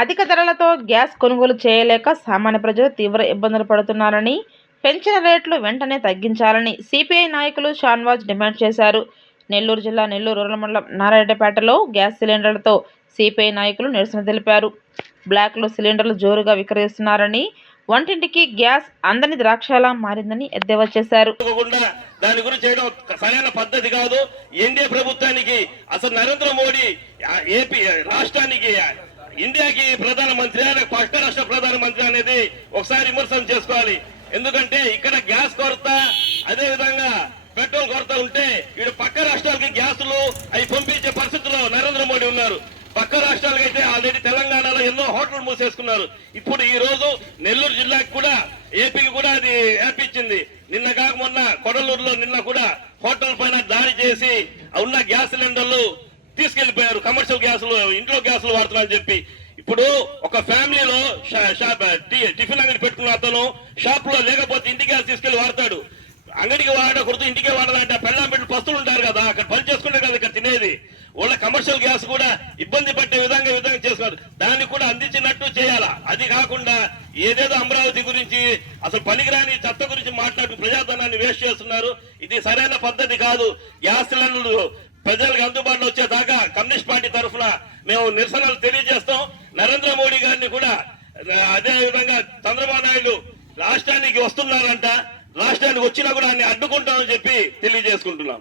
అధిక ధరలతో గ్యాస్ కొనుగోలు చేయలేక సామాన్య ప్రజలు తీవ్ర ఇబ్బందులు పడుతున్నారని, పెంచిన రేట్లు వెంటనే తగ్గించాలని సిపిఐ నాయకులు షాన్వాజ్ డిమాండ్ చేశారు. నెల్లూరు జిల్లా నెల్లూరు రూరల్ మండలం నారాయణపేటలో గ్యాస్ సిలిండర్లతో సిపిఐ నాయకులు నిరసన తెలిపారు. బ్లాక్లో సిలిండర్లు జోరుగా విక్రయిస్తున్నారని, వంటింటికి గ్యాస్ అందని ద్రాక్షలా మారిందని ఎద్దేవా చేశారు. దాని గురించి చేయడం సరైన పద్ధతి కాదు. ఎన్డీఏ ప్రభుత్వానికి అసలు నరేంద్ర మోడీ ఏపీ రాష్ట్రానికి ఇండియాకి ప్రధానమంత్రి పక్క రాష్ట్ర ప్రధానమంత్రి అనేది ఒకసారి విమర్శనం చేసుకోవాలి. ఎందుకంటే ఇక్కడ గ్యాస్ కొరత, అదే విధంగా పెట్రోల్ కొరత ఉంటే వీడు పక్క రాష్ట్రాలకి గ్యాసులు అవి పంపించే పరిస్థితుల్లో నరేంద్ర మోడీ ఉన్నారు. పక్క రాష్ట్రాలకి అయితే ఆల్రెడీ తెలంగాణలో ఎన్నో హోటళ్లు మూసేసుకున్నారు. ఇప్పుడు ఈ రోజు నెల్లూరు జిల్లాకి కూడా ఏపీకి కూడా అది ఏర్పించింది. నిన్న కాక మొన్న కొడలూరులో నిన్న కూడా హోటల్ పైన దాడి చేసి ఉన్న గ్యాస్ సిలిండర్లు తీసుకెళ్లిపోయారు. కమర్షియల్ గ్యాసులు, ఇంట్లో గ్యాసులు వాడుతున్నారని చెప్పి. ఇప్పుడు ఒక ఫ్యామిలీలో టిఫిన్ అంగడి పెట్టుకున్న అతను షాప్ లో లేకపోతే ఇంటి గ్యాస్ తీసుకెళ్లి వాడతాడు. అంగడికి వాడకూడదు, ఇంటికే వాడాలంటే పెళ్ళాం పెట్టి పస్తులు ఉంటారు కదా, అక్కడ పని చేసుకుంటే కదా ఇక్కడ తినేది. వాళ్ళ కమర్షియల్ గ్యాస్ కూడా ఇబ్బంది పట్టే విధంగా చేస్తున్నారు. దాన్ని కూడా అందించినట్టు చేయాలా. అది కాకుండా ఏదేదో అమరావతి గురించి అసలు పనికిరాని చెత్త గురించి మాట్లాడుతూ ప్రజాధనాన్ని వేస్ట్ చేస్తున్నారు. ఇది సరైన పద్ధతి కాదు. గ్యాస్ సిలిండర్లు ప్రజలకు అందుబాటులో వచ్చేదాకా కమ్యూనిస్ట్ పార్టీ తరఫున మేము నిరసనలు తెలియజేస్తాం. నరేంద్ర మోడీ గారిని కూడా అదే విధంగా చంద్రబాబు నాయుడు రాష్ట్రానికి వస్తున్నారంట, రాష్ట్రానికి వచ్చినా కూడా అన్ని అడ్డుకుంటామని చెప్పి తెలియజేసుకుంటున్నాం.